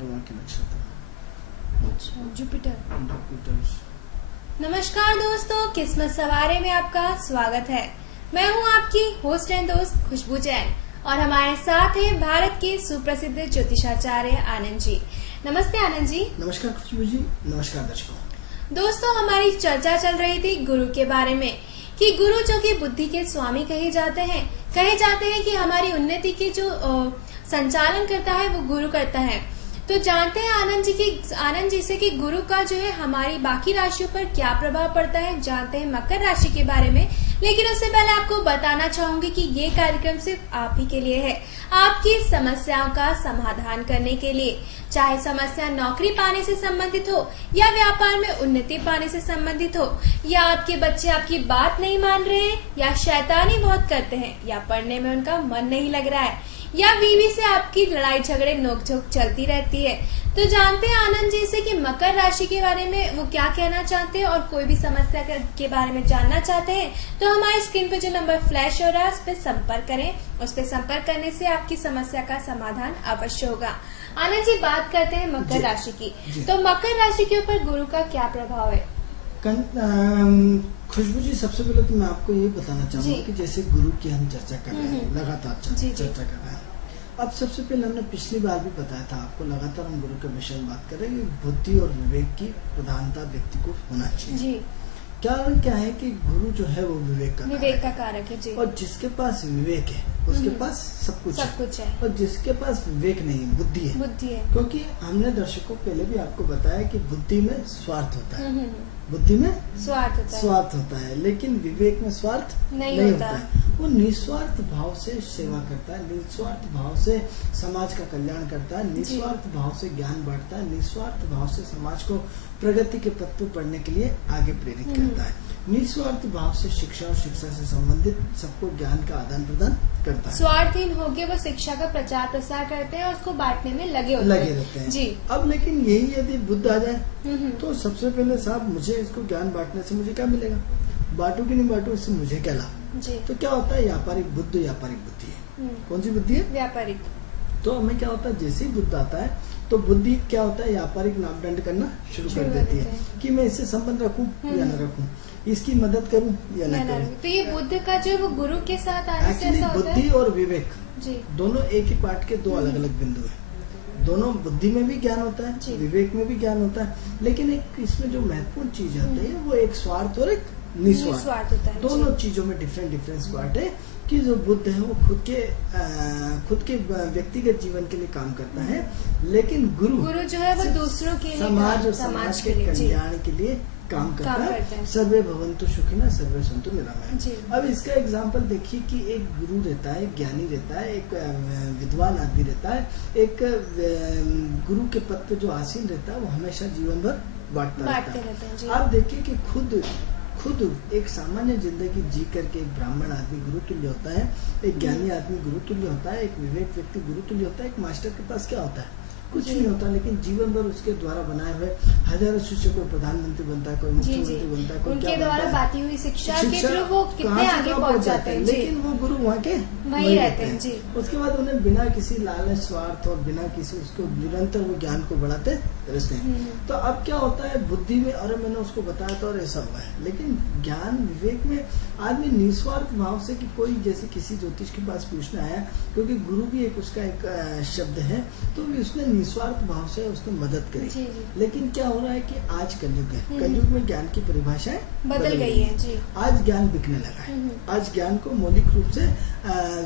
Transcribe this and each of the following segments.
के नक्षत्र। अच्छा, जुपिटर। जुपिटर। नमस्कार दोस्तों, किस्मत सवारे में आपका स्वागत है। मैं हूं आपकी होस्ट एंड दोस्त खुशबू जैन और हमारे साथ हैं भारत के सुप्रसिद्ध ज्योतिषाचार्य आनंद जी। नमस्ते आनंद जी। नमस्कार खुशबू जी, नमस्कार दर्शकों। दोस्तों, हमारी चर्चा चल रही थी गुरु के बारे में कि गुरु जो कि बुद्धि के स्वामी कहे जाते हैं कि हमारी उन्नति के जो संचालन करता है वो गुरु करता है। तो जानते हैं आनंद जी से कि गुरु का जो है हमारी बाकी राशियों पर क्या प्रभाव पड़ता है। जानते हैं मकर राशि के बारे में, लेकिन उससे पहले आपको बताना चाहूंगी कि ये कार्यक्रम सिर्फ आप ही के लिए है, आपकी समस्याओं का समाधान करने के लिए। चाहे समस्या नौकरी पाने से संबंधित हो या व्यापार में उन्नति पाने से संबंधित हो, या आपके बच्चे आपकी बात नहीं मान रहे हैं, या शैतानी बहुत करते हैं, या पढ़ने में उनका मन नहीं लग रहा है, या बीवी से आपकी लड़ाई झगड़े नोकझोंक चलती रहती है। तो जानते हैं आनंद जी से कि मकर राशि के बारे में वो क्या कहना चाहते हैं, और कोई भी समस्या के बारे में जानना चाहते हैं तो हमारे स्क्रीन पे जो नंबर फ्लैश हो रहा है उस पर संपर्क करें। उस पर संपर्क करने से आपकी समस्या का समाधान अवश्य होगा। आनंद जी, बात करते हैं मकर राशि की। तो मकर राशि के ऊपर गुरु का क्या प्रभाव है? खुशबू जी, सबसे पहले तो मैं आपको ये बताना चाहूंगा कि जैसे गुरु की हम चर्चा कर रहे हैं, लगातार चर्चा कर रहे हैं। अब सबसे पहले हमने पिछली बार भी बताया था आपको, लगातार हम गुरु के विषय में बात कर रहे हैं कि बुद्धि और विवेक की प्रधानता व्यक्ति को होना चाहिए जी। क्या है कि गुरु जो है वो विवेक का कारक है जी। और जिसके पास विवेक है उसके पास सब कुछ है। और जिसके पास विवेक नहीं, बुद्धि है। क्योंकि हमने दर्शकों पहले भी आपको बताया कि बुद्धि में स्वार्थ होता है, बुद्धि में स्वार्थ होता है, लेकिन विवेक में स्वार्थ नहीं होता है। वो निस्वार्थ भाव से सेवा करता है, निस्वार्थ भाव से समाज का कल्याण करता है, निस्वार्थ भाव से ज्ञान बांटता है, निस्वार्थ भाव से समाज को प्रगति के पथ पर बढ़ने के लिए आगे प्रेरित करता है, निस्वार्थ भाव से शिक्षा और शिक्षा से संबंधित सबको ज्ञान का आदान प्रदान करता है। स्वार्थहीन होकर वो शिक्षा का प्रचार प्रसार करते हैं और उसको बांटने में लगे रहते हैं जी। अब लेकिन यही यदि बुद्ध आ जाए तो सबसे पहले साहब मुझे इसको ज्ञान बांटने से मुझे क्या मिलेगा, बांटू की नहीं बांटू इससे मुझे क्या लाभ जी। तो क्या होता है, व्यापारिक बुद्धि है। कौन सी बुद्धि है? व्यापारिक। तो हमें क्या होता है, जैसे ही बुद्ध आता है तो बुद्धि क्या होता है, व्यापारिक मापदंड करना शुरू कर देती है कि मैं इससे संबंध रखूं या न रखूं, इसकी मदद करूं या न करूं। तो ये बुद्ध का जो वो गुरु के साथ आने से ऐसा होता है। बुद्धि और विवेक दोनों एक ही पाठ के दो अलग अलग बिंदु है। दोनों, बुद्धि में भी ज्ञान होता है, विवेक में भी ज्ञान होता है, लेकिन एक इसमें जो महत्वपूर्ण चीज आती है वो एक स्वार्थ और एक निस्वार्थ होता है। दोनों चीजों में डिफरेंस पार्ट है कि जो बुद्ध है वो खुद के व्यक्तिगत जीवन के लिए काम करता है, लेकिन गुरु जो है वो दूसरों के लिए, समाज के कल्याण के लिए काम करता है। सर्वे भवन्तु सुखिनः सर्वे सन्तु निरामया। अब इसका एग्जाम्पल देखिए कि एक गुरु रहता है, ज्ञानी रहता है, एक विद्वान आदमी रहता है, एक गुरु के पद पे जो आसीन रहता है वो हमेशा जीवन भर बांटता रहता है। आप देखिए कि खुद एक सामान्य जिंदगी जी करके एक ब्राह्मण आदमी गुरु तुल्य होता है, एक ज्ञानी आदमी गुरु तुल्य होता है, एक विवेक व्यक्ति गुरु तुल्य होता है। एक मास्टर के पास क्या होता है, कुछ नहीं होता, लेकिन जीवन भर उसके द्वारा बनाए हुए हजारों शिष्य को प्रधानमंत्री बनता है, कोई मुख्यमंत्री बनता है, कोई उनके द्वारा बांटी हुई शिक्षा के थ्रू वो कितने आगे पहुंच जाते हैं। लेकिन वो गुरु वहाँ के वही रहते हैं जी। उसके बाद उन्हें बिना किसी लालच, स्वार्थ और बिना किसी उसको निरंतर वो ज्ञान को बढ़ाते रहते हैं। तो अब क्या होता है, बुद्धि में अरे मैंने उसको बताया था और ऐसा हुआ है, लेकिन ज्ञान विवेक में आदमी निस्वार्थ भाव से कि कोई जैसे किसी ज्योतिष के पास पूछने आया, क्योंकि गुरु भी एक उसका एक शब्द है, तो उसने निस्वार्थ भाव से उसने मदद करी। लेकिन क्या हो रहा है कि आज कलयुग है, कलयुग में ज्ञान की परिभाषाएं बदल गई है जी। आज ज्ञान बिकने लगा है। आज ज्ञान को मौलिक रूप से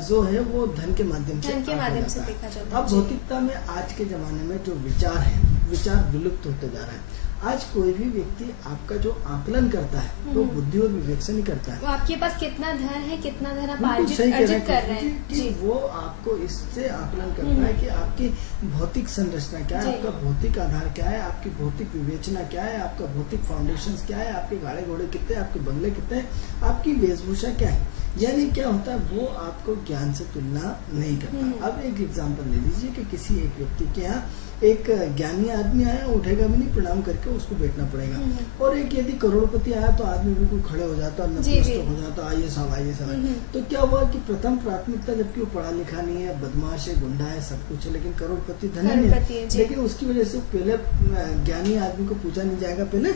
जो है वो धन के माध्यम से देखा जाता है। अब भौतिकता में आज के जमाने में जो विचार विलुप्त होते जा रहे हैं। आज कोई भी व्यक्ति आपका जो आकलन करता है वो बुद्धि और विवेक से नहीं करता है। वो आपके पास कितना धन है, कितना धन आप अर्जित कर रहे हैं कि वो आपको इससे आकलन करता है कि आपकी भौतिक संरचना क्या है, आपका भौतिक आधार क्या है, आपकी भौतिक विवेचना क्या है, आपका भौतिक फाउंडेशन क्या है, आपके गाड़े घोड़े कितने, आपके बंगले कितने, आपकी वेशभूषा क्या है। यानी क्या होता है, वो आपको ज्ञान से तुलना नहीं करता। अब एक एग्जांपल ले लीजिए कि किसी एक व्यक्ति के यहाँ एक ज्ञानी आदमी आया, उठेगा भी नहीं, प्रणाम करके उसको बैठना पड़ेगा। और एक यदि करोड़पति आया तो आदमी बिल्कुल खड़े हो जाता, नतमस्तक हो जाता, आइए साहब आइए साहब। तो क्या हुआ कि प्रथम प्राथमिकता, जबकि वो पढ़ा लिखा नहीं है, बदमाश है, गुंडा है, सब कुछ है, लेकिन करोड़पति धनी है, लेकिन उसकी वजह से पहले ज्ञानी आदमी को पूछा नहीं जाएगा, पहले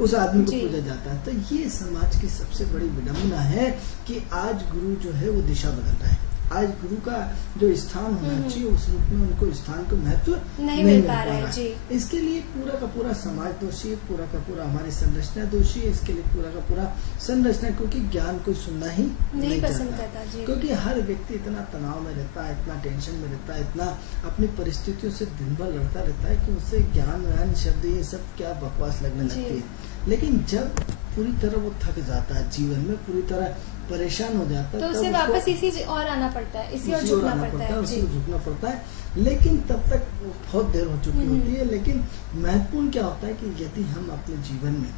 उस आदमी को पूजा जाता है। तो ये समाज की सबसे बड़ी विडंबना है कि आज गुरु जो है वो दिशा बदल रहा है। आज गुरु का जो स्थान होना चाहिए उस रूप में उनको स्थान को महत्व नहीं मिल पा रहा है। इसके लिए पूरा का पूरा समाज दोषी है, पूरा का पूरा हमारी संरचना दोषी है। इसके लिए पूरा का पूरा संरचना, क्योंकि ज्ञान कोई सुनना ही नहीं पसंद करता, क्योंकि हर व्यक्ति इतना तनाव में रहता है, इतना टेंशन में रहता है, इतना अपनी परिस्थितियों से दिन भर लड़ता रहता है कि उससे ज्ञान शब्द ये सब क्या बकवास लगने लगती है। लेकिन जब पूरी तरह वो थक जाता है, जीवन में पूरी तरह परेशान हो जाता है, तो उसे वापस इसी और आना पड़ता है, इसी और झुकना पड़ता है, उसी झुकना पड़ता है। लेकिन तब तक बहुत देर हो चुकी होती है। लेकिन महत्वपूर्ण क्या होता है कि यदि हम अपने जीवन में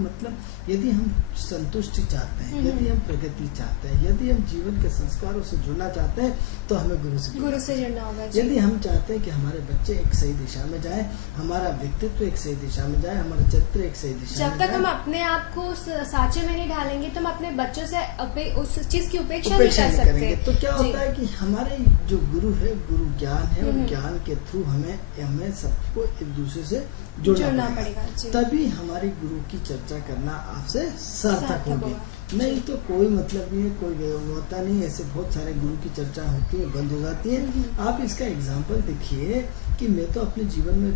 मतलब यदि हम संतुष्टि चाहते हैं, यदि हम प्रगति चाहते हैं, यदि हम जीवन के संस्कारों से जुड़ना चाहते हैं, तो हमें गुरु से जुड़ना होगा। यदि हम चाहते हैं कि हमारे बच्चे एक सही दिशा में जाए, हमारा व्यक्तित्व एक सही दिशा में जाए, हमारा चरित्र एक सही दिशा में जाए, जब तक हम अपने आप को साँचे में नहीं ढालेंगे तो हम अपने बच्चों से उस चीज की उपेक्षा नहीं कर सकते। तो क्या होता है कि हमारे जो गुरु है, गुरु ज्ञान है, और ज्ञान के थ्रू हमें सबको एक दूसरे से जुड़ना पड़ेगा। तभी हमारी गुरु की चर्चा करना आपसे सार्थक होगी। नहीं तो कोई मतलब नहीं है, कोई होता नहीं। ऐसे बहुत सारे गुरु की चर्चा होती है, बंद हो जाती है। आप इसका एग्जाम्पल देखिए कि मैं तो अपने जीवन में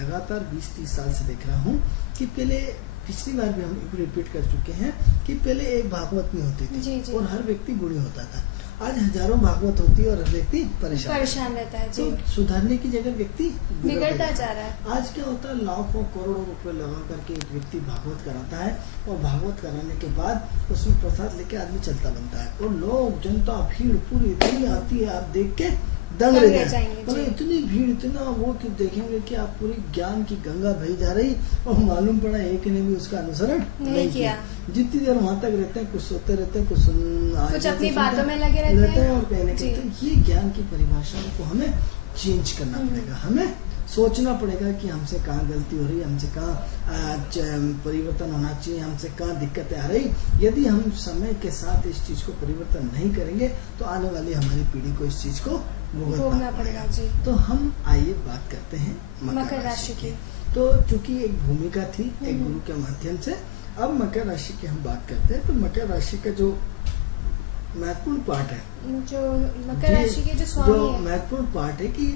लगातार 20-30 साल से देख रहा हूँ कि पहले, पिछली बार भी हम रिपीट कर चुके हैं कि पहले एक भागवत में होती थी और हर व्यक्ति गुणी होता था। आज हजारों भागवत होती है और हर व्यक्ति परेशान रहता है। तो सुधरने की जगह व्यक्ति बिगड़ता जा रहा है। आज क्या होता है, लाखों करोड़ों रुपए लगा करके एक व्यक्ति भागवत कराता है, और भागवत कराने के बाद उसमें प्रसाद लेके आदमी चलता बनता है, और लोग, जनता, भीड़ पूरी इतनी आती है, आप देख के दंग रह जाएंगे। और इतनी भीड़, इतना वो कि देखेंगे कि आप पूरी ज्ञान की गंगा बही जा रही, और मालूम पड़ा एक ने भी उसका अनुसरण नहीं किया। जितनी देर वहाँ तक रहते हैं, कुछ सोते रहते हैं, कुछ अपनी बातों में लगे रहते हैं और कहने के। तो ये ज्ञान की परिभाषाओं को हमें चेंज करना पड़ेगा। हमें सोचना पड़ेगा कि हमसे कहाँ गलती हो रही है, हमसे कहाँ परिवर्तन होना चाहिए, हमसे कहाँ दिक्कतें आ रही। यदि हम समय के साथ इस चीज को परिवर्तन नहीं करेंगे तो आने वाली हमारी पीढ़ी को इस चीज को भोगना पड़ेगा। तो हम आइए बात करते हैं मकर राशि की। तो चूंकि एक भूमिका थी एक गुरु के माध्यम से, अब मकर राशि की हम बात करते हैं। तो मकर राशि का जो महत्वपूर्ण पार्ट है, जो मकर राशि के जो स्वामी है, महत्वपूर्ण पार्ट है कि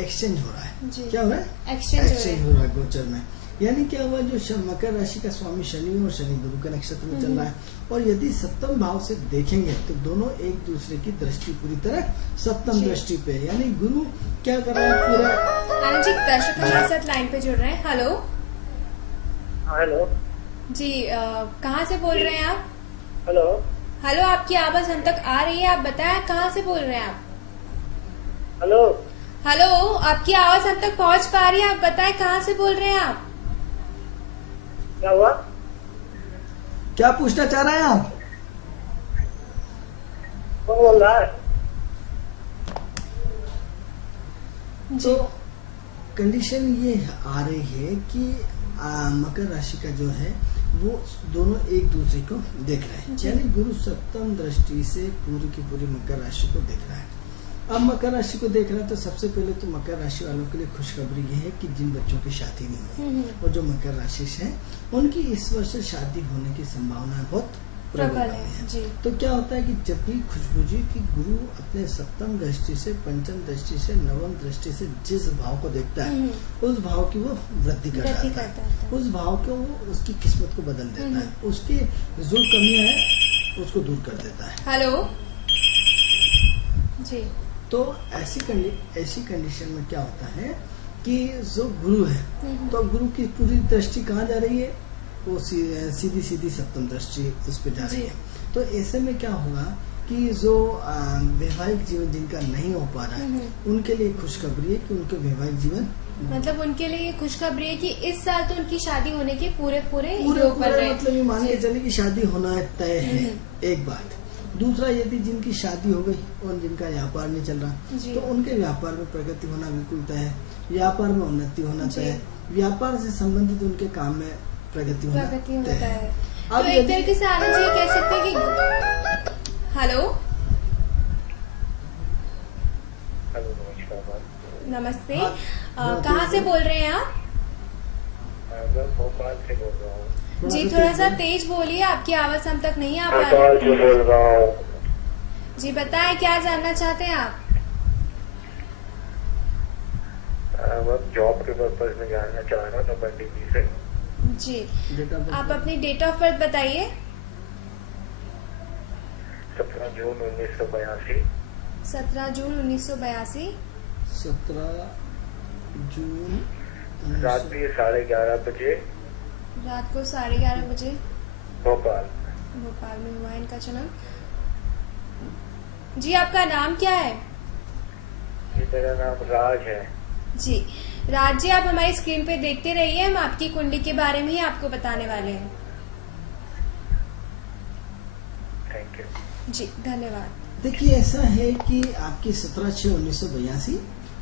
एक्सचेंज हो रहा है। क्या हो रहा है? एक्सचेंज हो रहा है गोचर में। यानी क्या हुआ, जो मकर राशि का स्वामी शनि और शनि गुरु के नक्षत्र में चल रहा है, और यदि सप्तम भाव से देखेंगे तो दोनों एक दूसरे की दृष्टि पूरी तरह सप्तम दृष्टि पे, यानी गुरु क्या कर रहा है पूरा। आनंद जी, दर्शक हमारे साथ लाइन पे जुड़ रहे हैं। हेलो हेलो जी, कहाँ से बोल रहे हैं आप? हेलो हेलो, आपकी आवाज हम तक आ रही है, आप बताएं कहाँ से बोल रहे हैं आप? हेलो हेलो, आपकी आवाज हम तक पहुँच पा रही है, आप बताएं कहाँ से बोल रहे हैं आप? क्या हुआ? क्या पूछना चाह रहे हैं आप? कौन बोल रहा है? तो कंडीशन ये आ रही है कि मकर राशि का जो है वो दोनों एक दूसरे को देख रहे हैं, यानी गुरु सप्तम दृष्टि से पूरी की पूरी मकर राशि को देख रहा है। अब मकर राशि को देख रहा है तो सबसे पहले तो मकर राशि वालों के लिए खुशखबरी ये है कि जिन बच्चों की शादी नहीं हुई और जो मकर राशि से हैं उनकी इस वर्ष शादी होने की संभावना बहुत प्रबल है। तो क्या होता है कि जब भी खुशबू जी की गुरु अपने सप्तम दृष्टि से, पंचम दृष्टि से, नवम दृष्टि से जिस भाव को देखता है उस भाव की वो वृद्धि करता है, उस भाव को वो उसकी किस्मत को बदल देता है, उसकी जो कमियां है उसको दूर कर देता है। हेलो जी। तो ऐसी कंडीशन में क्या होता है कि जो गुरु है तो गुरु की पूरी दृष्टि कहाँ जा रही है, वो सीधी सप्तम दृष्टि उस पर जा रही है। तो ऐसे में क्या होगा कि जो वैवाहिक जीवन जिनका नहीं हो पा रहा है उनके लिए खुशखबरी है कि उनके वैवाहिक जीवन मतलब उनके लिए ये खुशखबरी है कि इस साल तो उनकी शादी होने के पूरे पूरे योग बन रहे हैं। मतलब ये मान के चले कि शादी होना तय है, एक बात। दूसरा, यदि जिनकी शादी हो गई और जिनका व्यापार नहीं चल रहा जी। तो उनके व्यापार में प्रगति होना बिल्कुल तय है, व्यापार में उन्नति होना तय है, व्यापार से संबंधित उनके काम में प्रगति होना तय है। तो एक तरीके से आनंद जी कह सकते हैं कि हेलो नमस्ते, कहाँ से बोल रहे हैं आप? मैं भोपाल से बोल रहा हूँ। जी थोड़ा सा तेज बोलिए, आपकी आवाज हम तक नहीं आ पा भोपाल रही। से बोल रहा हूँ। जी बताएं, क्या जानना चाहते हैं आप? मैं जॉब के पर्पज में जानना चाह रहा था पंडित जी से। जी आप अपनी डेट ऑफ बर्थ बताइए। 17 जून 1982। 17 जून 1982। 17 जून रात भी 11:30 बजे रात को 11:30 बजे भोपाल। भोपाल में हुआ इनका जन्म। जी आपका नाम क्या है? जी मेरा नाम राज है। जी राज जी, आप हमारी स्क्रीन पे देखते रहिए, हम आपकी कुंडली के बारे में ही आपको बताने वाले हैं। थैंक यू जी धन्यवाद। देखिए, ऐसा है कि आपकी 17/6/1982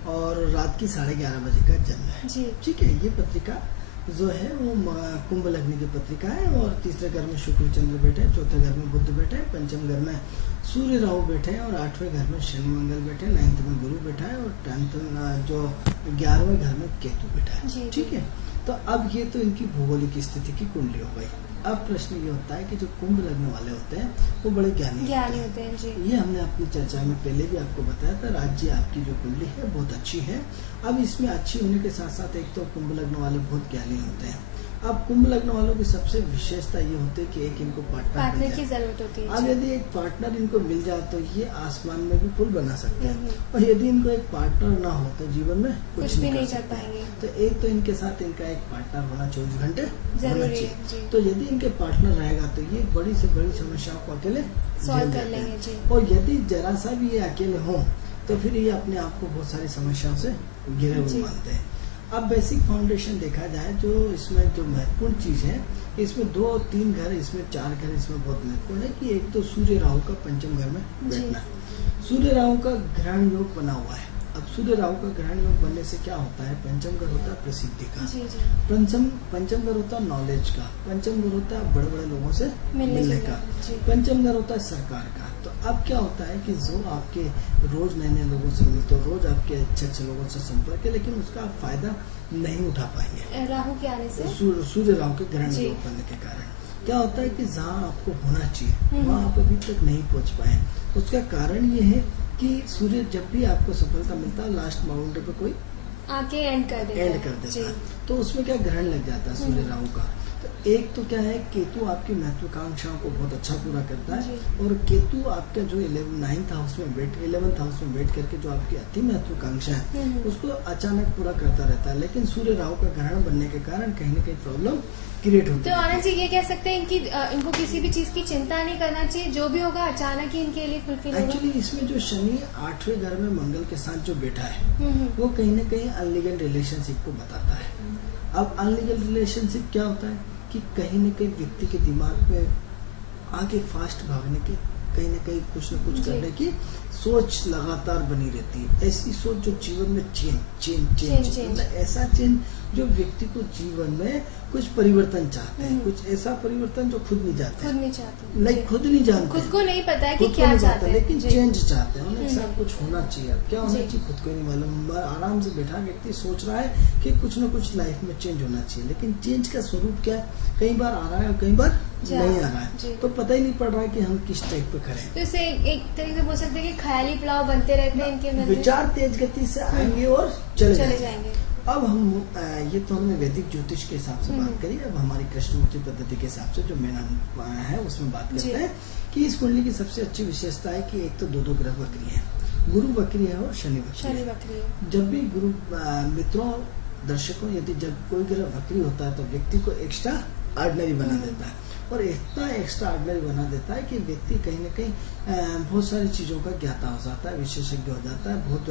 और रात की 11:30 बजे का जन्म है। जी ठीक है, ये पत्रिका जो है वो कुंभ लग्न की पत्रिका है और तीसरे घर में शुक्र चंद्र बैठे हैं, चौथे घर में बुध बैठे हैं, पंचम घर में सूर्य राहु बैठे हैं और 8वें घर में शनि मंगल बैठे हैं, 9th में गुरु बैठा है और 10th जो 11वें घर में केतु बैठा है। ठीक है, तो अब ये तो इनकी भौगोलिक स्थिति की कुंडली हो गई। अब प्रश्न ये होता है कि जो कुंभ लगने वाले होते हैं वो बड़े ज्ञानी होते हैं। जी ये हमने अपनी चर्चा में पहले भी आपको बताया था। राज्य आपकी जो कुंडली है बहुत अच्छी है। अब इसमें अच्छी होने के साथ साथ एक तो कुंभ लगने वाले बहुत ज्ञानी होते हैं। अब कुंभ लगने वालों की सबसे विशेषता ये होती है कि एक इनको पार्टनर की जरूरत होती है। अब यदि एक पार्टनर इनको मिल जाए तो ये आसमान में भी पुल बना सकते हैं और यदि इनको एक पार्टनर ना हो तो जीवन में कुछ भी नहीं कर पाएंगे। तो एक तो इनके साथ इनका एक पार्टनर होना 24 घंटे होना चाहिए। तो यदि इनके पार्टनर रहेगा तो ये बड़ी से बड़ी समस्याओं को अकेले सॉल्व कर लेंगे। और यदि जरा सा भी ये अकेले हों तो फिर ये अपने आप को बहुत सारी समस्याओं से घिरे हुए मानते हैं। अब बेसिक फाउंडेशन देखा जाए जो इसमें जो महत्वपूर्ण चीज है, इसमें 2-3 घर, इसमें 4 घर इसमें बहुत महत्वपूर्ण है कि एक तो सूर्य राहु का पंचम घर में बैठना। सूर्य राहु का ग्रहण योग बना हुआ है। अब सूर्य राहु का ग्रहण योग बनने से क्या होता है, पंचम घर होता है प्रसिद्धि का, पंचम घर होता है नॉलेज का, पंचम घर होता है बड़े बड़े लोगों से मिलने का, पंचम घर होता है सरकार का। तो अब क्या होता है कि जो आपके रोज नए नए लोगों से मिलते हो, रोज आपके अच्छे अच्छे लोगों से संपर्क है, लेकिन उसका आप फायदा नहीं उठा पाएंगे राहु के आने से। सूर्य राहु के ग्रहण योग बनने के कारण क्या होता है कि जहाँ आपको होना चाहिए वहाँ आप अभी तक नहीं पहुँच पाए। उसका कारण ये है कि सूर्य जब भी आपको सफलता मिलता है लास्ट बाउंड्री पे कोई आके एंड कर देता है। तो उसमें क्या ग्रहण लग जाता है सूर्य राहु का। तो एक तो क्या है, केतु आपकी महत्वाकांक्षाओं को बहुत अच्छा पूरा करता है और केतु आपका जो 11th हाउस में बैठ करके जो आपकी अति महत्वाकांक्षा है उसको अचानक पूरा करता रहता है। लेकिन सूर्य राहु का ग्रहण बनने के कारण कहीं न कहीं प्रॉब्लम क्रिएट होती है। तो आनंद जी ये कह सकते हैं कि इनको किसी भी चीज की चिंता नहीं करना चाहिए, जो भी होगा अचानक ही इनके लिए फुलफिल होगा। एक्चुअली इसमें जो शनि 8वें घर में मंगल के साथ जो बैठा है वो कहीं न कहीं अनलीगल रिलेशनशिप को बताता है। अब अनलीगल रिलेशनशिप क्या होता है कि कहीं न कहीं व्यक्ति के दिमाग में आगे फास्ट भागने की, कहीं न कहीं कुछ न कुछ करने की सोच लगातार बनी रहती है। ऐसी सोच जो जीवन में चेंज मतलब ऐसा चेंज जो व्यक्ति को जीवन में कुछ परिवर्तन चाहते हैं, कुछ ऐसा परिवर्तन जो खुद नहीं चाहते, खुद नहीं जानते, खुद को नहीं पता है कि क्या चाहते हैं, लेकिन चेंज चाहते हैं। उन्हें सब कुछ होना चाहिए। क्या होना चाहिए खुद को नहीं मालूम। आराम से बैठा व्यक्ति सोच रहा है कि कुछ न कुछ लाइफ में चेंज होना चाहिए, लेकिन चेंज का स्वरूप क्या है, कई बार आ रहा है और कई बार नहीं आ रहा है, तो पता ही नहीं पड़ रहा है कि हम किस टाइप पे खड़े हैं। तो इसे एक तरीके से बोल सकते हैं कि ख्याली पुलाव बनते रहते हैं इनके मन में। विचार तेज गति से आएंगे और चले जाएंगे। अब हम ये तो हमने वैदिक ज्योतिष के हिसाब से बात करी। अब हमारी कृष्णमूर्ति पद्धति के हिसाब से जो मेन है उसमें बात करते हैं कि इस कुंडली की सबसे अच्छी विशेषता है कि एक तो दो ग्रह वक्री है, गुरु वक्री है और शनि वक्री है। जब भी गुरु मित्रों दर्शकों, यदि जब कोई ग्रह वक्री होता है तो व्यक्ति को एक्स्ट्रा ऑर्डिनरी बना देता है और इतना एक्स्ट्रा ऑर्डिनरी बना देता है कि व्यक्ति कहीं ना कहीं बहुत सारी चीजों का ज्ञाता हो जाता है, विशेषज्ञ हो जाता है, बहुत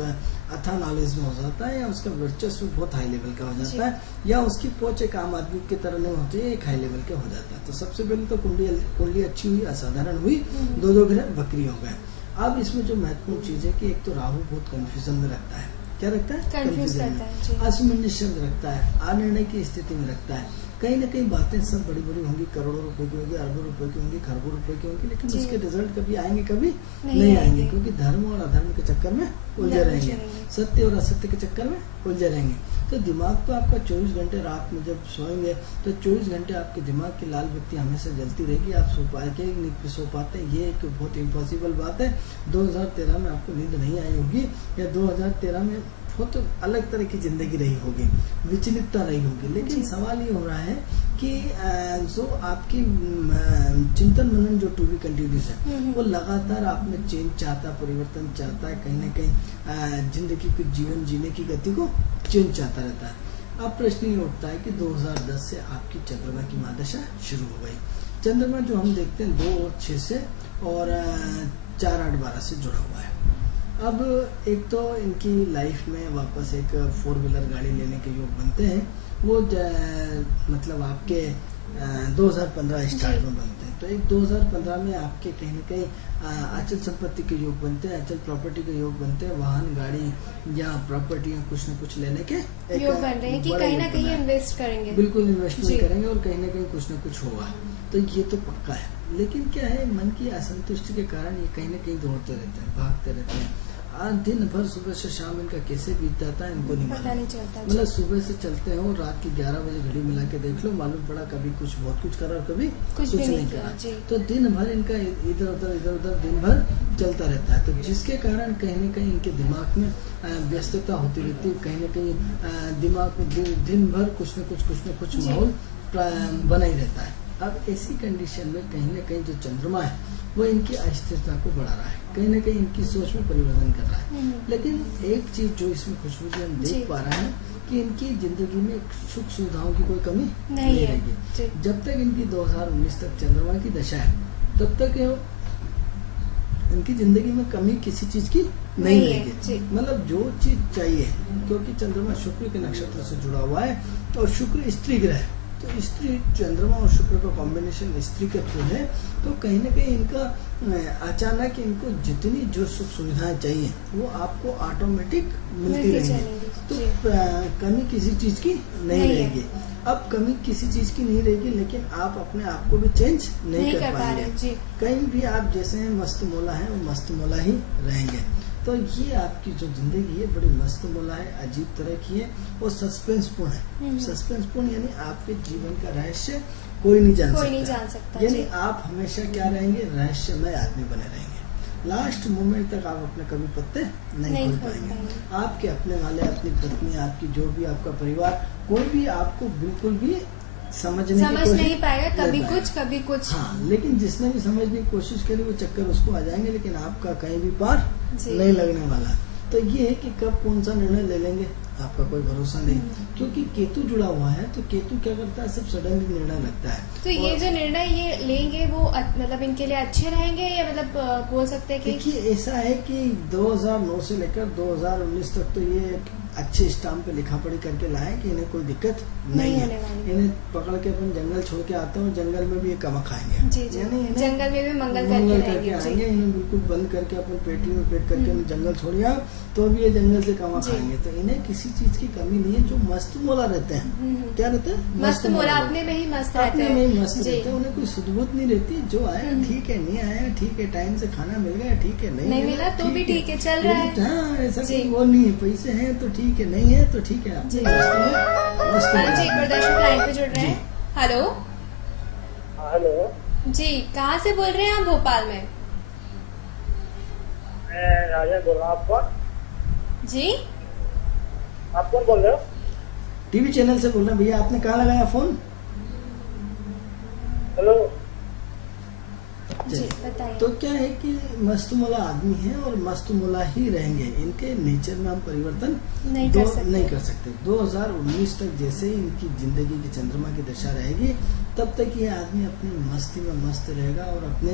अथा नॉलेज में हो जाता है, या उसका वर्चस्व बहुत हाई लेवल का हो जाता है, या उसकी पहुंच एक आम आदमी की तरह नहीं होती है, एक हाई लेवल के हो जाता है। तो सबसे पहले तो कुंडली अच्छी हुई, असाधारण हुई, 2 ग्रह वक्री हो गए। अब इसमें जो महत्वपूर्ण चीज है कि एक तो राहु बहुत कंफ्यूजन में रखता है, क्या रखता है, कंफ्यूजन में, असमंजस रखता है, अनिर्णय की स्थिति में रखता है। कहीं ना कहीं बातें सब बड़ी बड़ी होंगी, करोड़ों रुपए की होंगी, अरबों रुपए की होंगी, खरबों रुपए की होंगी, लेकिन उसके रिजल्ट कभी आएंगे, कभी नहीं आएंगे, क्योंकि धर्म और अधर्म के चक्कर में उलझे रहेंगे, सत्य और असत्य के चक्कर में उलझे रहेंगे। तो दिमाग तो आपका 24 घंटे रात में जब सोएंगे तो 24 घंटे आपके दिमाग की लाल बत्ती हमेशा जलती रहेगी, आप सो पाएंगे नहीं सो पाते, ये एक बहुत इम्पॉसिबल बात है। 2013 में आपको नींद नहीं आई होगी, या 2013 में बहुत अलग तरह की जिंदगी रही होगी, विचलितता रही होगी, लेकिन सवाल ये हो रहा है कि जो आपकी चिंतन मनन जो टू बी कंटिन्यूस है, वो लगातार आप में चेंज चाहता है, परिवर्तन चाहता है, कहीं ना कहीं जिंदगी को, जीवन जीने की गति को चेंज चाहता रहता है। अब प्रश्न ये उठता है कि 2010 से आपकी चंद्रमा की महादशा शुरू हो गई। चंद्रमा जो हम देखते हैं 2 और 6 से और 4, 8, 12 से जुड़ा हुआ है। अब एक तो इनकी लाइफ में वापस एक 4 व्हीलर गाड़ी लेने के योग बनते हैं, वो मतलब आपके 2015 स्टार्ट में बनते हैं। तो एक 2015 में आपके कहीं ना कहीं अचल संपत्ति के योग बनते हैं, अचल प्रॉपर्टी के योग बनते हैं, वाहन, गाड़ी या प्रॉपर्टी कुछ न कुछ लेने के योग बन रहे हैं कि कहीं ना कहीं इन्वेस्ट करेंगे, बिल्कुल इन्वेस्टमेंट करेंगे और कहीं ना कहीं कुछ न कुछ होगा, तो ये तो पक्का है। लेकिन क्या है, मन की असंतुष्टि के कारण ये कहीं न कहीं दौड़ते रहते हैं, भागते रहते हैं। आज दिन भर सुबह से शाम इनका कैसे बीत जाता है इनको नहीं मालूम, मतलब सुबह से चलते हैं और रात की 11 बजे घड़ी मिला के देख लो, मालूम पड़ा कभी कुछ बहुत कुछ करा और कभी कुछ नहीं करा। तो दिन भर इनका इधर उधर दिन भर चलता रहता है, तो जिसके कारण कहीं न कहीं इनके दिमाग में व्यस्तता होती रहती है, कहीं न कहीं दिमाग में दिन भर कुछ न कुछ माहौल बना ही रहता है। अब ऐसी कंडीशन में कहीं न कहीं जो चंद्रमा है वो इनकी अस्थिरता को बढ़ा रहा है, कहीं न कहीं इनकी सोच में परिवर्तन कर रहा है। लेकिन एक चीज जो इसमें खुशबू जी हम देख पा रहे हैं कि इनकी जिंदगी में सुख सुविधाओं की कोई कमी नहीं रहेगी। जब तक इनकी 2019 तक चंद्रमा की दशा है, तब तक इनकी जिंदगी में कमी किसी चीज की नहीं रहेगी, मतलब जो चीज चाहिए, क्योंकि चंद्रमा शुक्र के नक्षत्र से जुड़ा हुआ है और शुक्र स्त्री ग्रह है, तो स्त्री, चंद्रमा और शुक्र का कॉम्बिनेशन स्त्री के थ्रू है, तो कहीं न कहीं इनका अचानक इनको जितनी जो सुख सुविधाएं चाहिए वो आपको ऑटोमेटिक मिलती रहेंगी, तो कमी किसी चीज की नहीं रहेगी। अब कमी किसी चीज की नहीं रहेगी, लेकिन आप अपने आप को भी चेंज नहीं कर पाएंगे, कहीं भी आप जैसे मस्त मोला है वो मस्त मोला ही रहेंगे। तो ये आपकी जो जिंदगी है बड़ी मस्त मोला है, अजीब तरह की है और सस्पेंसपूर्ण है। सस्पेंसपूर्ण यानी आपके जीवन का रहस्य कोई नहीं जान सकता, यानी आप हमेशा क्या रहेंगे, रहस्यमय आदमी बने रहेंगे। लास्ट मोमेंट तक आप अपने कभी पत्ते नहीं खोल पाएंगे। आपके अपने वाले, अपनी पत्नी, आपकी जो भी आपका परिवार, कोई भी आपको बिल्कुल भी समझ नहीं पाएगा, कभी कुछ। हाँ, लेकिन जिसने भी समझने की कोशिश करी वो चक्कर उसको आ जाएंगे, लेकिन आपका कहीं भी पार नहीं लगने वाला। तो ये है कि कब कौन सा निर्णय ले लेंगे आपका कोई भरोसा नहीं, क्योंकि केतु जुड़ा हुआ है, तो केतु क्या करता है, सब सडनली निर्णय लगता है। तो ये जो निर्णय ये लेंगे वो मतलब इनके लिए अच्छे रहेंगे, या मतलब बोल सकते हैं कि देखिए ऐसा है कि 2009 से लेकर 2019 तक तो ये अच्छे स्टाम्प पे लिखा पढ़ी करके लाए कि इन्हें कोई दिक्कत नहीं है। इन्हें पकड़ के अपन जंगल छोड़ के आते हैं, जंगल में भी ये कमा खाएंगे, यानी जंगल में भी मंगल करके आएंगे। इन्हें बिल्कुल बंद करके अपन पेटी में पेट करके इन्हें जंगल छोड़िया तो भी ये जंगल से कमा खाएंगे। तो इन्हें किसी चीज की कमी नहीं है, जो मस्त मोला रहते हैं। क्या रहते हैं, मस्त मोला, अपने में ही मस्त रहते हैं, उन्हें कोई सुधबुत नहीं रहती। जो आया ठीक है, नहीं आया ठीक है, टाइम से खाना मिल गया ठीक है, नहीं मिला तो भी ठीक है, चल रहा है। हाँ, ऐसा कोई वो नहीं है, पैसे हैं तो ठीक है, नहीं है तो ठीक है। जी, एक बार दर्शक लाइन पे जुड़ रहे हैं। हेलो जी, कहाँ से बोल रहे हैं आप? भोपाल में। मैं राजा बोल रहा हूँ। आप कौन जी? आप कौन बोल रहे हो? टीवी चैनल से बोल रहे हैं भैया। आपने कहाँ लगाया फोन? हेलो जी बताइए। तो क्या है कि मस्तमौला आदमी है और मस्तमौला ही रहेंगे, इनके नेचर में हम परिवर्तन नहीं कर सकते। 2019 तक जैसे इनकी जिंदगी की चंद्रमा की दशा रहेगी तब तक ये आदमी अपनी मस्ती में मस्त रहेगा और अपने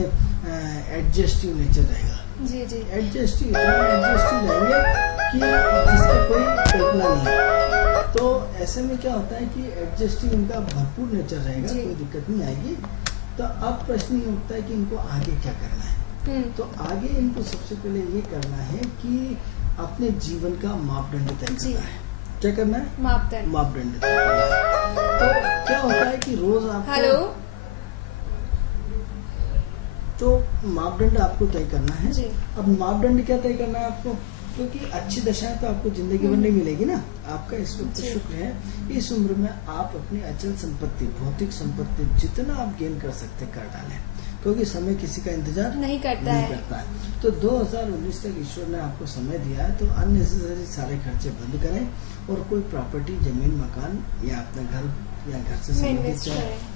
एडजस्टिव नेचर रहेगा। जी जी एडजस्टिव रहेंगे कि जिसकी कोई कल्पना नहीं है। तो ऐसे में क्या होता है कि एडजस्टिव इनका भरपूर नेचर रहेगा, कोई दिक्कत नहीं आएगी। तो अब प्रश्न ये उठता है कि इनको आगे क्या करना है। तो आगे इनको सबसे पहले ये करना है कि अपने जीवन का मापदंड तय करना है। क्या करना है? मापदंड तय करना है। तो क्या होता है कि रोज आपको तो मापदंड आपको तय करना है। अब मापदंड क्या तय करना है आपको, क्योंकि अच्छी दशा है तो आपको जिंदगी भर नहीं मिलेगी ना। आपका इस वक्त शुक्र है, इस उम्र में आप अपनी अचल संपत्ति, भौतिक संपत्ति जितना आप गेन कर सकते कर डालें, क्योंकि समय किसी का इंतजार नहीं करता है। तो 2019 तक ईश्वर ने आपको समय दिया है, तो अननेसेसरी सारे खर्चे बंद करें और कोई प्रॉपर्टी, जमीन, मकान या अपना घर या घर से संबंधित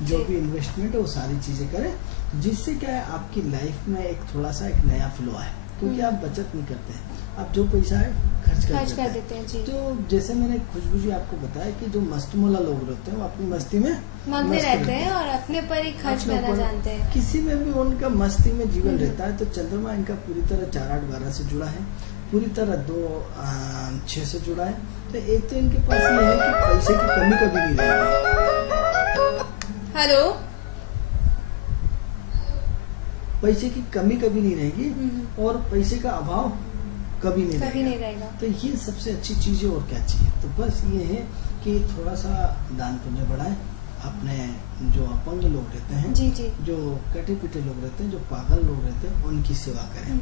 जो भी इन्वेस्टमेंट है वो सारी चीजें करें, जिससे क्या है आपकी लाइफ में एक थोड़ा सा एक नया फ्लो है। क्योंकि आप बचत नहीं करते हैं, आप जो पैसा है खर्च कर देते हैं। जी। तो जैसे मैंने खुशबू जी आपको बताया कि जो मस्तमौला लोग रहते हैं वो अपनी मस्ती में मग्न रहते हैं और अपने पर ही खर्च करना जानते हैं। किसी में भी उनका मस्ती में जीवन रहता है। तो चंद्रमा इनका पूरी तरह 4-8-12 से जुड़ा है, पूरी तरह 2-6 से जुड़ा है। तो एक तो इनके पास ये है कि पैसे की कमी कभी नहीं रहेगी। हेलो, पैसे की कमी कभी नहीं रहेगी और पैसे का अभाव कभी नहीं रहेगा। तो ये सबसे अच्छी चीज है। और क्या चाहिए? तो बस ये है कि थोड़ा सा दान पुण्य बढ़ाएं, अपने जो अपंग लोग रहते हैं, जो कटे पिटे लोग रहते हैं, जो पागल लोग रहते हैं, उनकी सेवा करें।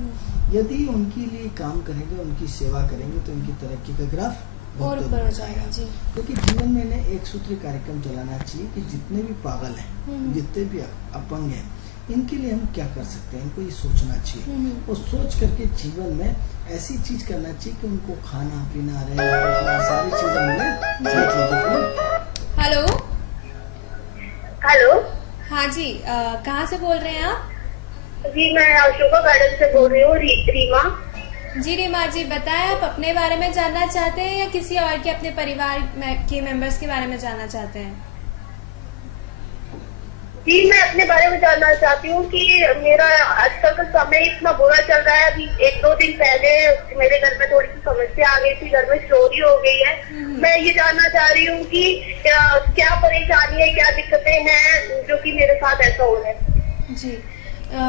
यदि उनके लिए काम करेंगे, उनकी सेवा करेंगे तो इनकी तरक्की का ग्राफ और ऊपर हो जाएगा। क्योंकि जीवन में इन्हें एक सूत्री कार्यक्रम चलाना चाहिए कि जितने भी पागल हैं, जितने भी अपंग हैं, इनके लिए हम क्या कर सकते हैं, इनको ये सोचना चाहिए। और सोच करके जीवन में ऐसी चीज करना चाहिए कि उनको खाना पीना रहना सारी चीजें मिले। हेलो हेलो, हाँ जी, कहाँ से बोल रहे हैं आप? जी मैं अशोका गार्डन से बोल रही हूँ, रीमा। जी रीमा जी, बताएं आप अपने बारे में जानना चाहते हैं या किसी और के अपने परिवार के मेंबर्स के बारे में जानना चाहते हैं? जी मैं अपने बारे में जानना चाहती हूँ कि मेरा आजकल का समय इतना बुरा चल रहा है। अभी 1-2 दिन पहले मेरे घर में थोड़ी सी समस्या आ गई थी, घर में चोरी हो गई है। मैं ये जानना चाह रही हूँ कि क्या परेशानी है, क्या दिक्कतें हैं जो कि मेरे साथ ऐसा हो रहा है। जी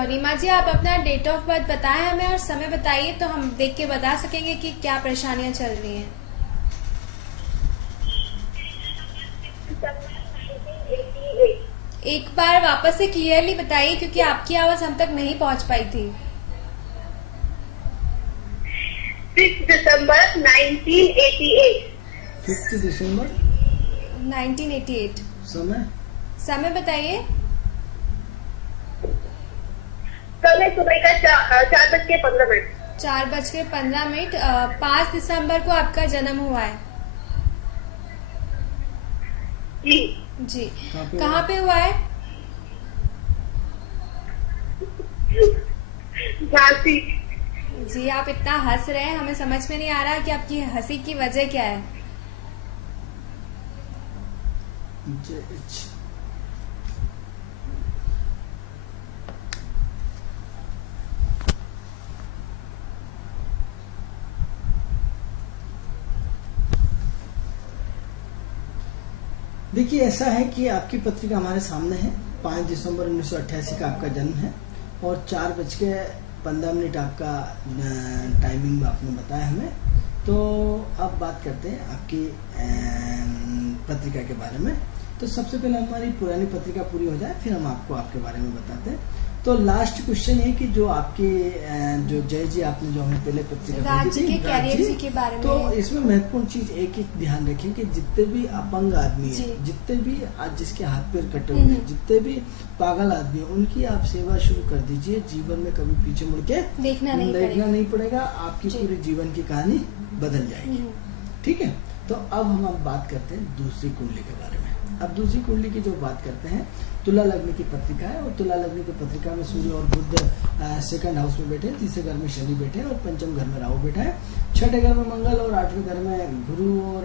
रीमा जी, आप अपना डेट ऑफ बर्थ बताएं हमें और समय बताइए तो हम देख के बता सकेंगे कि क्या परेशानियां चल रही हैं। एक बार वापस से क्लियरली बताइए क्योंकि आपकी आवाज हम तक नहीं पहुंच पाई थी। 6 दिसंबर 1988। 5 दिसंबर 1988। समय बताइए। समय सुबह का 4:15। 4:15। 5 दिसंबर को आपका जन्म हुआ है? जी। कहाँ पे हुआ है? झांसी। जी, आप इतना हंस रहे हैं, हमें समझ में नहीं आ रहा कि आपकी हंसी की वजह क्या है। देखिए, ऐसा है कि आपकी पत्रिका हमारे सामने है। 5 दिसंबर 1988 का आपका जन्म है और 4:15 आपका टाइमिंग आपने बताया हमें। तो अब बात करते हैं आपकी पत्रिका के बारे में। तो सबसे पहले हमारी पुरानी पत्रिका पूरी हो जाए, फिर हम आपको आपके बारे में बताते हैं। तो लास्ट क्वेश्चन है कि जो आपके जो जय जी आपने जो हमें पहले पत्रिका भेजी थी कैरियर जी के बारे में, तो इसमें महत्वपूर्ण चीज एक ध्यान रखें कि जितने भी अपंग आदमी है, जितने भी आज जिसके हाथ पैर कटे हुए हैं, जितने भी पागल आदमी है, उनकी आप सेवा शुरू कर दीजिए। जीवन में कभी पीछे मुड़ के देखना नहीं पड़ेगा। आपकी पूरी जीवन की कहानी बदल जाएगी। ठीक है। तो अब हम बात करते हैं दूसरी कुंडली के बारे में। अब दूसरी कुंडली की जो बात करते हैं, तुला लग्न की पत्रिका है, और तुला लग्न की पत्रिका में सूर्य और बुध सेकंड हाउस में बैठे हैं, तीसरे घर में शनि बैठे हैं और पंचम घर में राहु बैठा है, छठे घर में मंगल और आठवें घर में गुरु और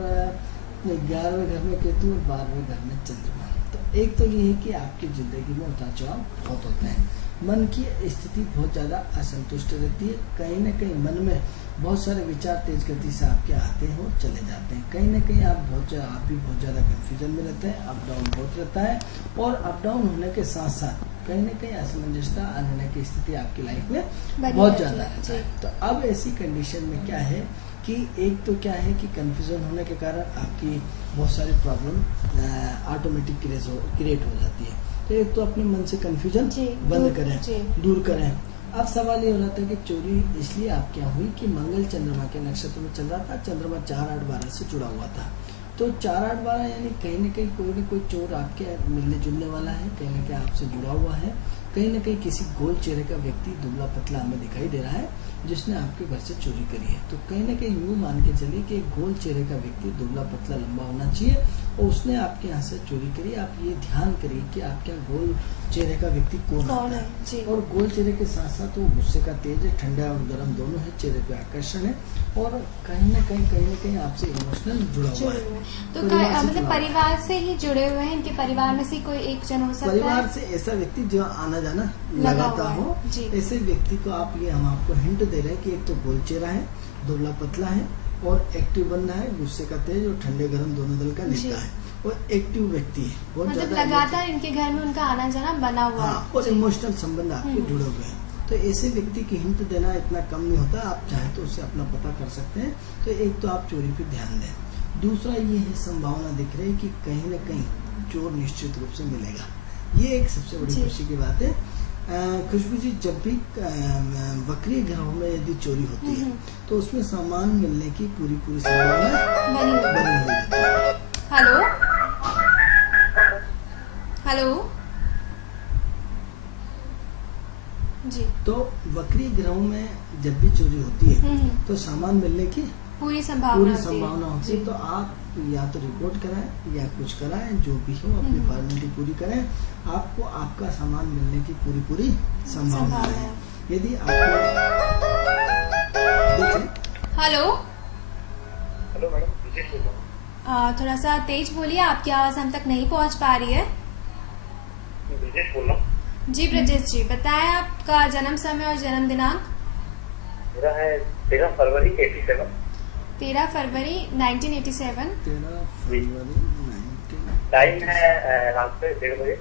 11वें घर में केतु और 12वें घर में चंद्रमा। तो एक तो ये है कि आपकी जिंदगी में उतार चढ़ाव बहुत होते हैं, मन की स्थिति बहुत ज्यादा असंतुष्ट रहती है, कहीं न कहीं मन में बहुत सारे विचार तेज गति से आपके आते हैं और चले जाते हैं, कहीं न कहीं आप भी बहुत ज्यादा कंफ्यूजन में रहते हैं, अप डाउन बहुत रहता है, और अप डाउन होने के साथ साथ कहीं न कहीं असमंजसता आने की स्थिति आपकी लाइफ में बहुत ज्यादा रहता है। तो अब ऐसी कंडीशन में क्या है कि एक तो क्या है कि कंफ्यूजन होने के कारण आपकी बहुत सारी प्रॉब्लम ऑटोमेटिक क्रिएट हो जाती है। तो एक तो अपने मन से कंफ्यूजन बंद करें, दूर करें। अब सवाल ये हो रहा था कि चोरी इसलिए आप क्या हुई कि मंगल चंद्रमा के नक्षत्र में चल रहा था, चंद्रमा 4, 8, 12 से जुड़ा हुआ था। तो 4, 8, 12 यानी कहीं न कहीं कोई न कोई चोर आपके मिलने जुलने वाला है, कहीं न कहीं आपसे जुड़ा हुआ है, कहीं न कहीं किसी गोल चेहरे का व्यक्ति दुबला पतला हमें दिखाई दे रहा है जिसने आपके घर से चोरी करी है। तो कहीं न कहीं यूँ मान के चलिए कि एक गोल चेहरे का व्यक्ति दुबला पतला लंबा होना चाहिए और उसने आपके यहाँ से चोरी करी। आप ये ध्यान करिए कि आपके यहाँ गोल चेहरे का व्यक्ति कौन है, और गोल चेहरे के साथ साथ वो गुस्से का तेज है, ठंडा और गर्म दोनों है, चेहरे पे आकर्षण है, और कहीं न कहीं आपसे इमोशनल जुड़ा हुआ है। तो मतलब परिवार से ही जुड़े हुए हैं, इनके परिवार में से कोई एक जन हो सकता है, परिवार से ऐसा व्यक्ति जो आना जाना लगाता हो, ऐसे व्यक्ति को आप ये हम आपको हिंट दे रहे हैं कि एक तो गोल चेहरा है, दुबला पतला है और एक्टिव बनना है, गुस्से का तेज और ठंडे गर्म दोनों दल का नेता है, और एक्टिव व्यक्ति है, बहुत मतलब ज्यादा लगातार इनके घर में उनका आना जाना बना हुआ है, और इमोशनल संबंध आपके जुड़े हुए हैं। तो ऐसे व्यक्ति की हिंट देना इतना कम नहीं होता, आप चाहे तो उससे अपना पता कर सकते हैं। तो एक तो आप चोरी पे ध्यान दें। दूसरा ये है, संभावना दिख रही है कि कहीं न कहीं चोर निश्चित रूप से मिलेगा, ये एक सबसे बड़ी खुशी की बात है। खुशबू जी, जब भी वक्रीय ग्रहों में यदि चोरी होती है तो उसमें सामान मिलने की पूरी संभावना बनी हुई है। हेलो हेलो जी। तो वक्रीय ग्रहों में जब भी चोरी होती है तो सामान मिलने की पूरी संभावना होती है। तो आप या तो रिपोर्ट कराएं या कुछ कराएं, जो भी हो अपनी फॉर्मेलिटी पूरी करें, आपको आपका सामान मिलने की पूरी संभावना है। यदि आपने हेलो मैडम, ब्रजेश बोल रहा हूँ। थोड़ा सा तेज बोलिए, आपकी आवाज हम तक नहीं पहुंच पा रही है। ब्रजेश बोल रहा हूँ। जी ब्रजेश जी, बताएं आपका जन्म समय और जन्म दिनांक। मेरा है 13 फरवरी 87। 13 फरवरी 1987। टाइम है रात को 1:30 बजे।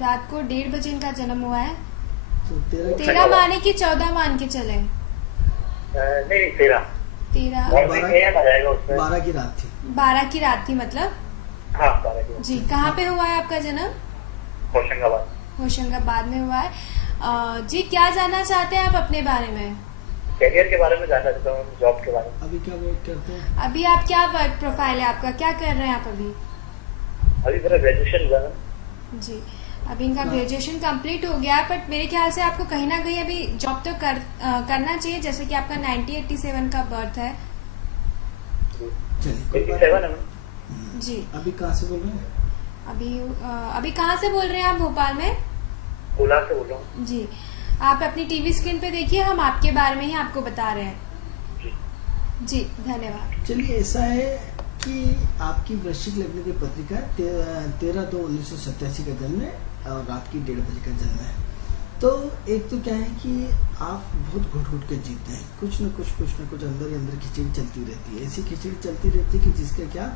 रात को 1:30 बजे इनका जन्म हुआ है। तो 13 माने की 14 मान के चले? नहीं, 13 12 की रात थी। 12 की रात थी मतलब? हाँ, 12 की। जी, कहाँ पे हुआ है आपका जन्म? होशंगाबाद। होशंगाबाद में हुआ है। जी, क्या जानना चाहते हैं आप अपने बारे में? करियर के बारे में जानना चाहता हूँ, जॉब के बारे में। अभी क्या वर्क करते हैं? अभी आप क्या वर्क प्रोफाइल है आपका, क्या कर रहे हैं आप अभी? अभी मेरा ग्रेजुएशन हुआ है। जी, अभी इनका ग्रेजुएशन कंप्लीट हो गया, बट मेरे ख्याल से आपको कहीं ना कहीं अभी जॉब तो करना चाहिए, जैसे कि आपका 1987 का बर्थ है। 87 है जी। अभी कहाँ से बोल रहे हैं? अभी कहाँ से बोल रहे हैं आप? भोपाल में? कोला से बोल रहा हूँ। जी, आप अपनी टीवी स्क्रीन पे देखिए, हम आपके बारे में ही आपको बता रहे हैं। जी, धन्यवाद। चलिए, ऐसा है कि आपकी वृश्चिक लग्न की पत्रिका 13/2/1987 का जन्म है और रात की 1:30 बजे का जन्म है। तो एक तो क्या है कि आप बहुत घुट के जीते हैं, कुछ न कुछ अंदर ही अंदर खिचड़ी चलती रहती है, ऐसी खिचड़ी चलती रहती है कि जिसका क्या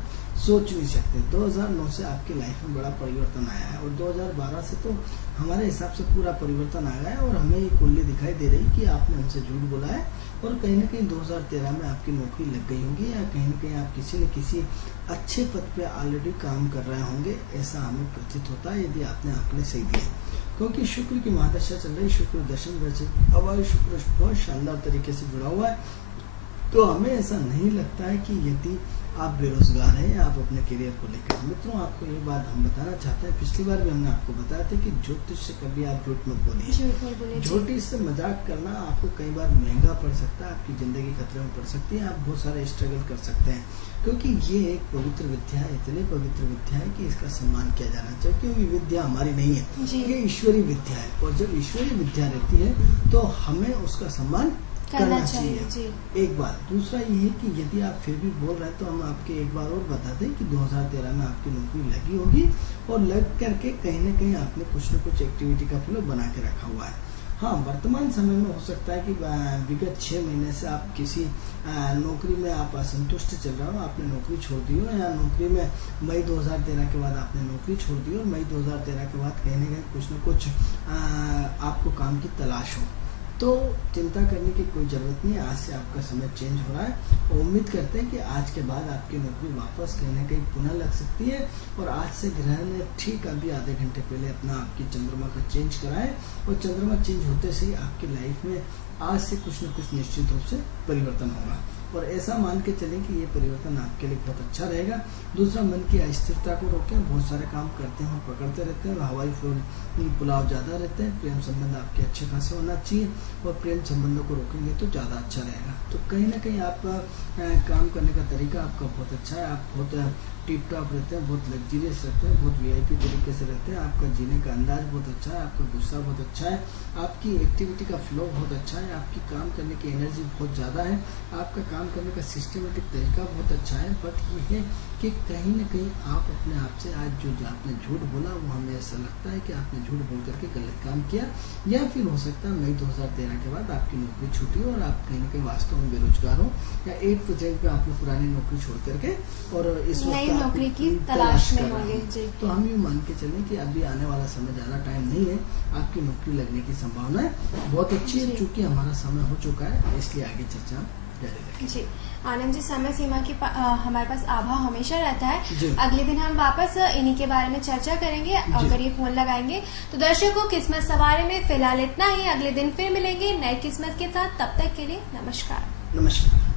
सोच नहीं सकते। 2009 से आपकी लाइफ में बड़ा परिवर्तन आया है और 2012 से तो हमारे हिसाब से पूरा परिवर्तन आ गया है, और हमें ये कुंडली दिखाई दे रही कि आपने हमसे झूठ बोला है और कहीं न कहीं 2013 में आपकी नौकरी लग गई होगी, या कहीं न कहीं आप किसी न किसी अच्छे पद पे ऑलरेडी काम कर रहे होंगे, ऐसा हमें प्रतीत होता है यदि आपने आपने सही दिया। क्योंकि शुक्र की महादशा चल रही, शुक्र दशम वृश्चिक, अब शुक्र बहुत शानदार तरीके से जुड़ा हुआ है, तो हमें ऐसा नहीं लगता है कि यदि आप बेरोजगार हैं या आप अपने करियर को लेकर। मित्रों, आपको ये बात हम बताना चाहते हैं, पिछली बार भी हमने आपको बताया था कि ज्योतिष से कभी आप झूठ मत बोलिए। ज्योतिष से मजाक करना आपको कई बार महंगा पड़ सकता है, आपकी जिंदगी खतरे में पड़ सकती है, आप बहुत सारे स्ट्रगल कर सकते हैं, क्योंकि ये एक पवित्र विद्या है, इतनी पवित्र विद्या है कि इसका सम्मान किया जाना चाहिए, क्योंकि विद्या हमारी नहीं है, ये ईश्वरीय विद्या है, और जब ईश्वरीय विद्या रहती है तो हमें उसका सम्मान करना चाहिए। एक बात, दूसरा ये है कि यदि आप फिर भी बोल रहे हैं तो हम आपके एक बार और बता दें कि 2013 में आपकी नौकरी लगी होगी, और लग करके कहीं न कहीं आपने कुछ न कुछ एक्टिविटी का फ्लो बना के रखा हुआ है। हाँ, वर्तमान समय में हो सकता है कि विगत 6 महीने से आप किसी नौकरी में आप असंतुष्ट चल रहे हो, आपने नौकरी छोड़ दी हो, या नौकरी में मई 2013 के बाद आपने नौकरी छोड़ दी हो, और मई 2013 के बाद कहीं न कहीं कुछ न कुछ आपको काम की तलाश हो, तो चिंता करने की कोई ज़रूरत नहीं है। आज से आपका समय चेंज हो रहा है, और उम्मीद करते हैं कि आज के बाद आपकी नौकरी वापस कहीं ना कहीं पुनः लग सकती है। और आज से ग्रह ने ठीक अभी आधे घंटे पहले अपना आपकी चंद्रमा का चेंज करा है, और चंद्रमा चेंज होते से ही आपकी लाइफ में आज से कुछ न कुछ निश्चित रूप से परिवर्तन होगा, और ऐसा मान के चलें कि ये परिवर्तन आपके लिए बहुत अच्छा रहेगा। दूसरा, मन की अस्थिरता को रोकें, बहुत सारे काम करते हैं और पकड़ते रहते हैं, हवाई पुलाव ज़्यादा रहते हैं। प्रेम संबंध आपके अच्छे खासे होना चाहिए, और प्रेम संबंधों को रोकेंगे तो ज़्यादा अच्छा रहेगा। तो कहीं ना कहीं आप काम करने का तरीका आपका बहुत अच्छा है, आप बहुत टिप टॉप रहते हैं, बहुत लग्जरियस रहते हैं, बहुत वीआईपी तरीके से रहते हैं, आपका जीने का अंदाज बहुत अच्छा है, आपका गुस्सा बहुत अच्छा है, आपकी एक्टिविटी का फ्लो बहुत अच्छा है, आपकी काम करने की एनर्जी बहुत ज़्यादा है, आपका काम करने का सिस्टमेटिक तरीका बहुत अच्छा है। बट ये है कि कहीं ना कहीं आप अपने आप से आज जो आपने झूठ बोला, वो हमें ऐसा लगता है कि आपने झूठ बोल करके गलत काम किया, या फिर हो सकता है मई 2013 के बाद आपकी नौकरी छूटी और आप कहीं ना कहीं वास्तव में बेरोजगार हो, या 8% पे आपने पुरानी नौकरी छोड़ करके और इस वक्त नौकरी की तलाश में होंगे। तो हम ये मान के चलें कि अभी आने वाला समय ज़्यादा टाइम नहीं है, आपकी नौकरी लगने की संभावना है बहुत अच्छी है। चूंकि हमारा समय हो चुका है, इसलिए आगे चर्चा जारी रखें। जी आनंद जी, समय सीमा की हमारे पास आभा हमेशा रहता है। अगले दिन हम वापस इन्हीं के बारे में चर्चा करेंगे, अगर ये फोन लगाएंगे तो। दर्शकों, किस्मत सवारी में फिलहाल इतना ही, अगले दिन फिर मिलेंगे नए किस्मत के साथ। तब तक के लिए नमस्कार। नमस्कार।